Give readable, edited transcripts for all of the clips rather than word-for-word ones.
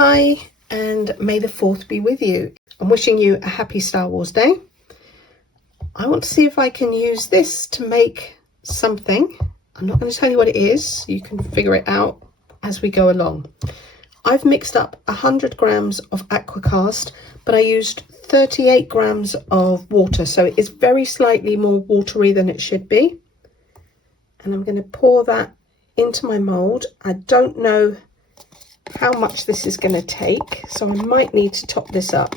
Hi, and may the 4th be with you. I'm wishing you a happy Star Wars Day. I want to see if I can use this to make something. I'm not going to tell you what it is. You can figure it out as we go along. I've mixed up 100 grams of Aqua Cast, but I used 38 grams of water, so it is very slightly more watery than it should be. And I'm going to pour that into my mould. I don't know how much this is going to take, so I might need to top this up.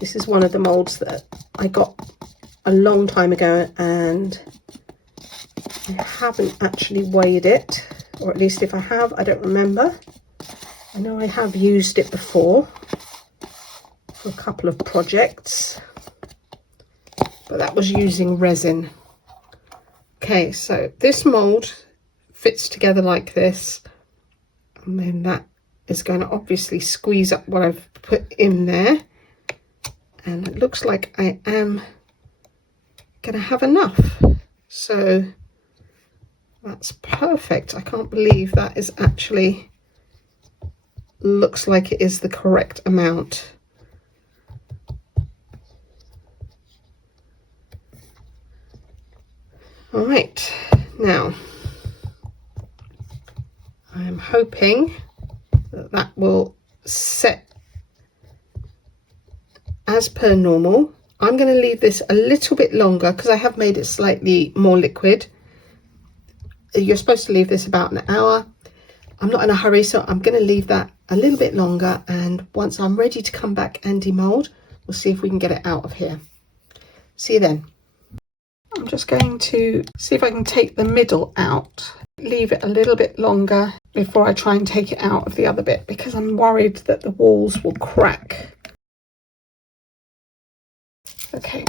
This is one of the molds that I got a long time ago, and I haven't actually weighed it, or at least if I have, I don't remember. I know I have used it before for a couple of projects, but that was using resin. Okay, so this mold fits together like this. And then that is going to obviously squeeze up what I've put in there. And it looks like I am going to have enough. So that's perfect. I can't believe that is actually, looks like it is the correct amount. All right, now I'm hoping that that will set as per normal. I'm going to leave this a little bit longer because I have made it slightly more liquid. You're supposed to leave this about an hour. I'm not in a hurry, so I'm going to leave that a little bit longer, and once I'm ready to come back and demold, we'll see if we can get it out of here. See you then. I'm just going to see if I can take the middle out. Leave it a little bit longer before I try and take it out of the other bit, because I'm worried that the walls will crack. Okay,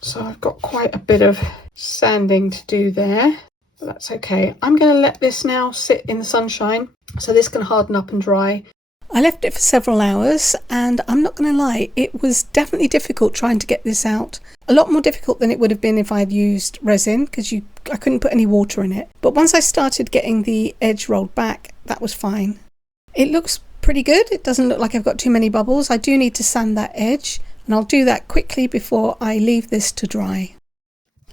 so I've got quite a bit of sanding to do there, but that's okay. I'm going to let this now sit in the sunshine so this can harden up and dry. I left it for several hours, and I'm not going to lie, it was definitely difficult trying to get this out. A lot more difficult than it would have been if I'd used resin, because I couldn't put any water in it. But once I started getting the edge rolled back, that was fine. It looks pretty good. It doesn't look like I've got too many bubbles. I do need to sand that edge, and I'll do that quickly before I leave this to dry.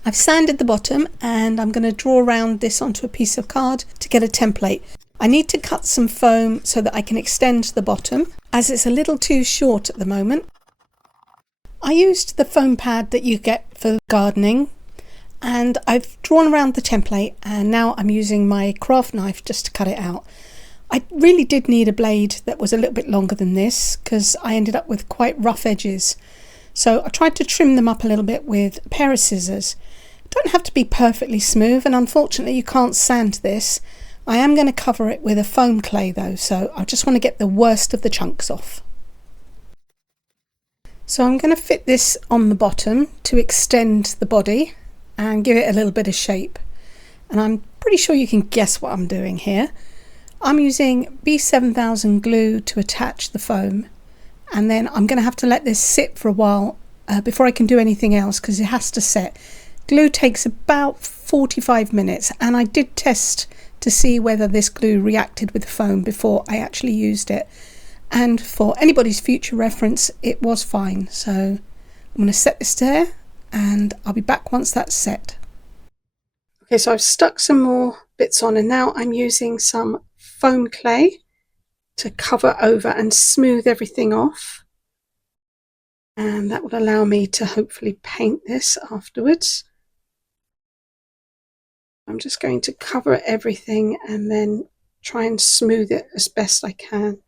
I've sanded the bottom, and I'm going to draw around this onto a piece of card to get a template. I need to cut some foam so that I can extend the bottom, as it's a little too short at the moment. I used the foam pad that you get for gardening, and I've drawn around the template, and now I'm using my craft knife just to cut it out. I really did need a blade that was a little bit longer than this, because I ended up with quite rough edges. So I tried to trim them up a little bit with a pair of scissors. It don't have to be perfectly smooth, and unfortunately you can't sand this. I am going to cover it with a foam clay though, so I just want to get the worst of the chunks off. So I'm going to fit this on the bottom to extend the body and give it a little bit of shape. And I'm pretty sure you can guess what I'm doing here. I'm using B7000 glue to attach the foam, and then I'm going to have to let this sit for a while before I can do anything else, because it has to set. Glue takes about 45 minutes, and I did test to see whether this glue reacted with the foam before I actually used it. And for anybody's future reference, it was fine. So I'm going to set this there, and I'll be back once that's set. Okay, so I've stuck some more bits on, and now I'm using some foam clay to cover over and smooth everything off. And that will allow me to hopefully paint this afterwards. I'm just going to cover everything and then try and smooth it as best I can.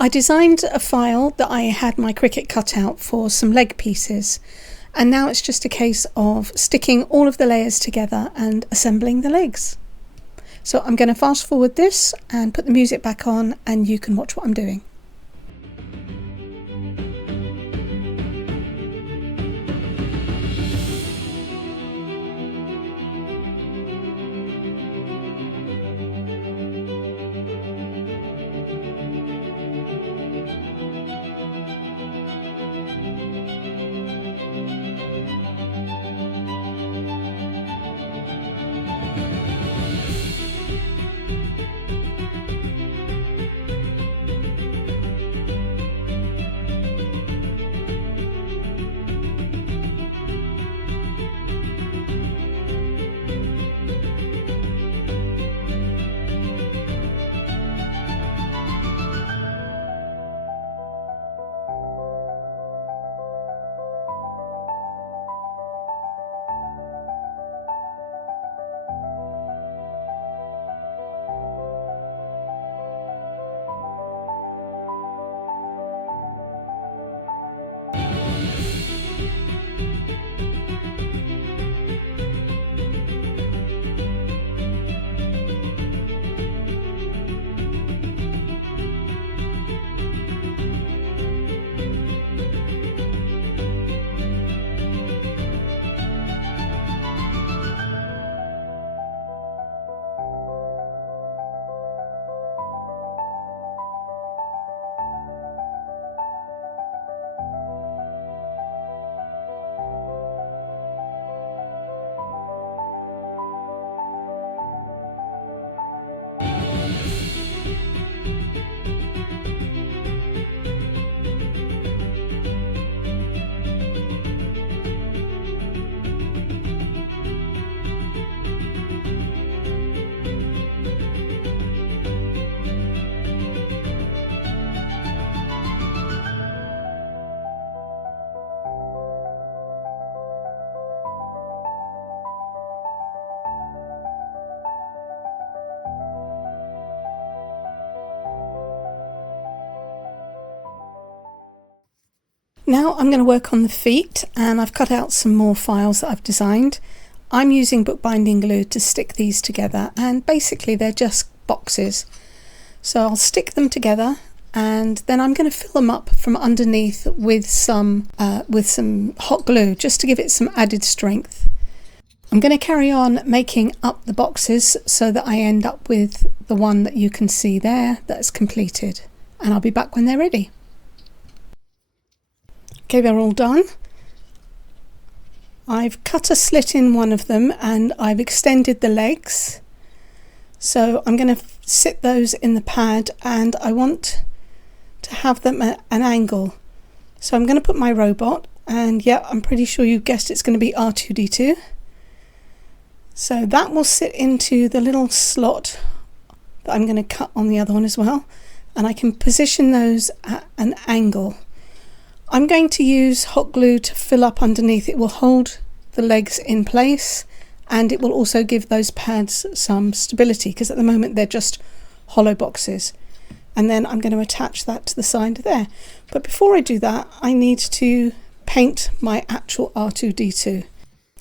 I designed a file that I had my Cricut cut out for some leg pieces, and now it's just a case of sticking all of the layers together and assembling the legs. So I'm going to fast forward this and put the music back on, and you can watch what I'm doing. Now I'm going to work on the feet, and I've cut out some more files that I've designed. I'm using bookbinding glue to stick these together, and basically they're just boxes. So I'll stick them together, and then I'm going to fill them up from underneath with some hot glue, just to give it some added strength. I'm going to carry on making up the boxes so that I end up with the one that you can see there that's completed, and I'll be back when they're ready. Okay, they're all done. I've cut a slit in one of them and I've extended the legs. So I'm going to sit those in the pad, and I want to have them at an angle. So I'm going to put my robot, and yeah, I'm pretty sure you guessed it's going to be R2D2. So that will sit into the little slot that I'm going to cut on the other one as well. And I can position those at an angle. I'm going to use hot glue to fill up underneath. It will hold the legs in place, and it will also give those pads some stability, because at the moment they're just hollow boxes. And then I'm going to attach that to the side there. But before I do that, I need to paint my actual R2D2.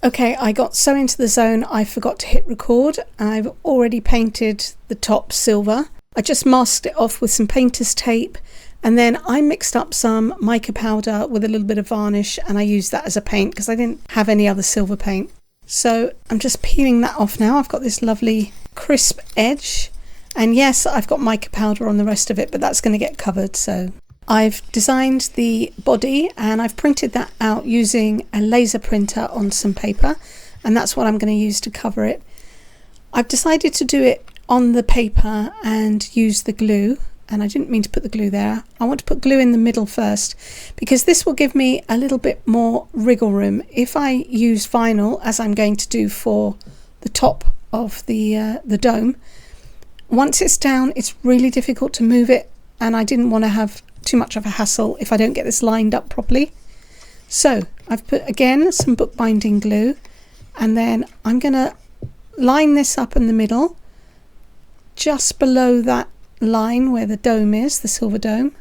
Okay, I got so into the zone I forgot to hit record. I've already painted the top silver. I just masked it off with some painter's tape, and then I mixed up some mica powder with a little bit of varnish, and I used that as a paint because I didn't have any other silver paint. So I'm just peeling that off now. I've got this lovely crisp edge, and yes, I've got mica powder on the rest of it, but that's going to get covered. So I've designed the body, and I've printed that out using a laser printer on some paper, and that's what I'm going to use to cover it. I've decided to do it on the paper and use the glue, and I didn't mean to put the glue there. I want to put glue in the middle first, because this will give me a little bit more wriggle room. If I use vinyl, as I'm going to do for the top of the dome, once it's down, it's really difficult to move it, and I didn't want to have too much of a hassle if I don't get this lined up properly. So I've put, again, some bookbinding glue, and then I'm going to line this up in the middle, just below that line where the dome is, the silver dome.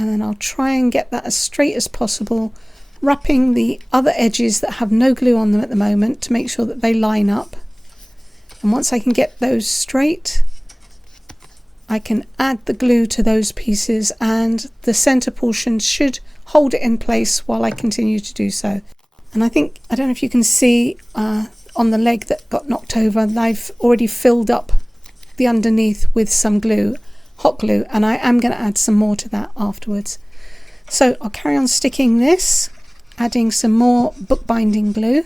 and then I'll try and get that as straight as possible, wrapping the other edges that have no glue on them at the moment to make sure that they line up. And once I can get those straight, I can add the glue to those pieces, and the center portion should hold it in place while I continue to do so. And I don't know if you can see on the leg that got knocked over, I've already filled up the underneath with some glue, hot glue, and I am going to add some more to that afterwards. So I'll carry on sticking this, adding some more bookbinding glue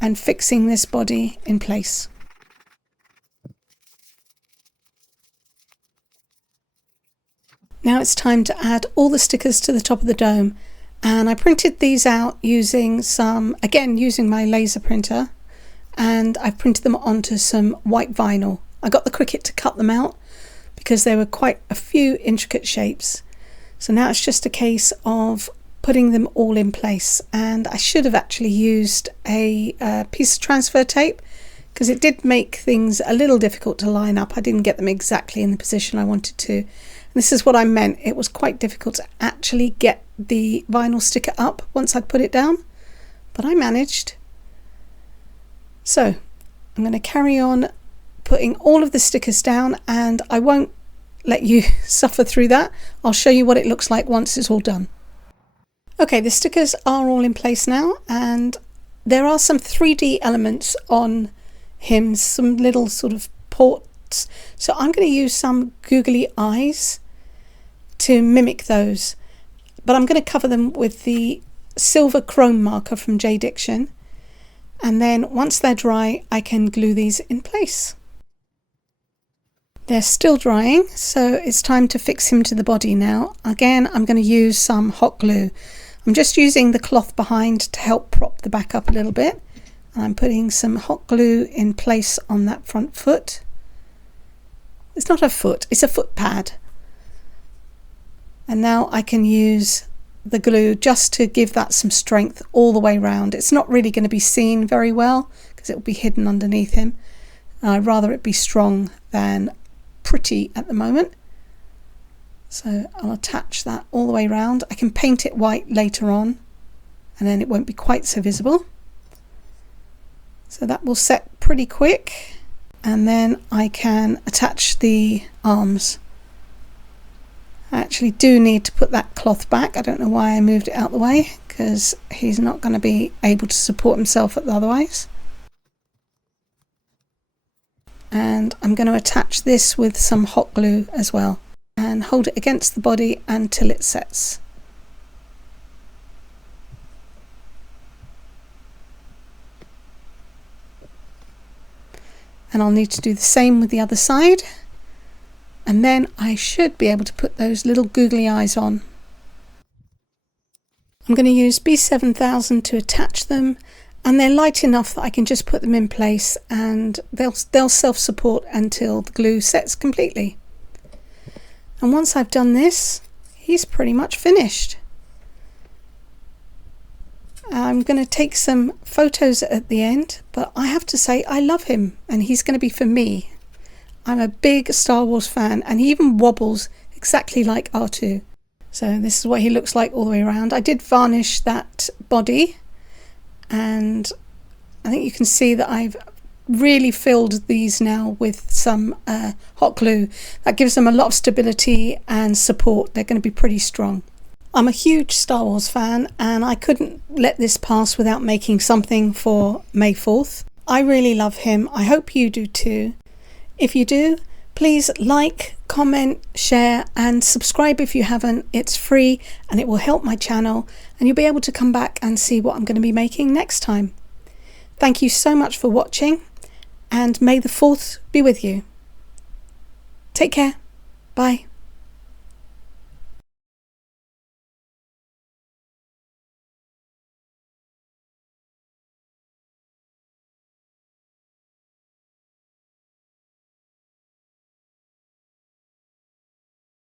and fixing this body in place. Now it's time to add all the stickers to the top of the dome, and I printed these out using my laser printer, and I printed them onto some white vinyl. I got the Cricut to cut them out because there were quite a few intricate shapes. So now it's just a case of putting them all in place, and I should have actually used a piece of transfer tape because it did make things a little difficult to line up. I didn't get them exactly in the position I wanted to. And this is what I meant. It was quite difficult to actually get the vinyl sticker up once I'd put it down, but I managed. So I'm going to carry on putting all of the stickers down, and I won't let you suffer through that. I'll show you what it looks like once it's all done. Okay, the stickers are all in place now, and there are some 3D elements on him, some little sort of ports. So I'm going to use some googly eyes to mimic those, but I'm going to cover them with the silver chrome marker from J Diction, and then once they're dry I can glue these in place. They're still drying, so it's time to fix him to the body now. Again, I'm going to use some hot glue. I'm just using the cloth behind to help prop the back up a little bit. I'm putting some hot glue in place on that front foot. It's not a foot, it's a foot pad. And now I can use the glue just to give that some strength all the way around. It's not really going to be seen very well because it will be hidden underneath him. I'd rather it be strong than pretty at the moment. So I'll attach that all the way around. I can paint it white later on and then it won't be quite so visible. So that will set pretty quick, and then I can attach the arms. I actually do need to put that cloth back. I don't know why I moved it out the way, because he's not going to be able to support himself otherwise. And I'm going to attach this with some hot glue as well and hold it against the body until it sets. And I'll need to do the same with the other side, and then I should be able to put those little googly eyes on. I'm going to use B7000 to attach them, and they're light enough that I can just put them in place and they'll self-support until the glue sets completely. And once I've done this, he's pretty much finished. I'm going to take some photos at the end, but I have to say I love him and he's going to be for me. I'm a big Star Wars fan, and he even wobbles exactly like R2. So this is what he looks like all the way around. I did varnish that body, and I think you can see that I've really filled these now with some hot glue. That gives them a lot of stability and support. They're going to be pretty strong. I'm a huge Star Wars fan, and I couldn't let this pass without making something for May 4th. I really love him. I hope you do too. If you do, please like, comment, share and subscribe if you haven't. It's free and it will help my channel, and you'll be able to come back and see what I'm going to be making next time. Thank you so much for watching, and may the 4th be with you. Take care. Bye.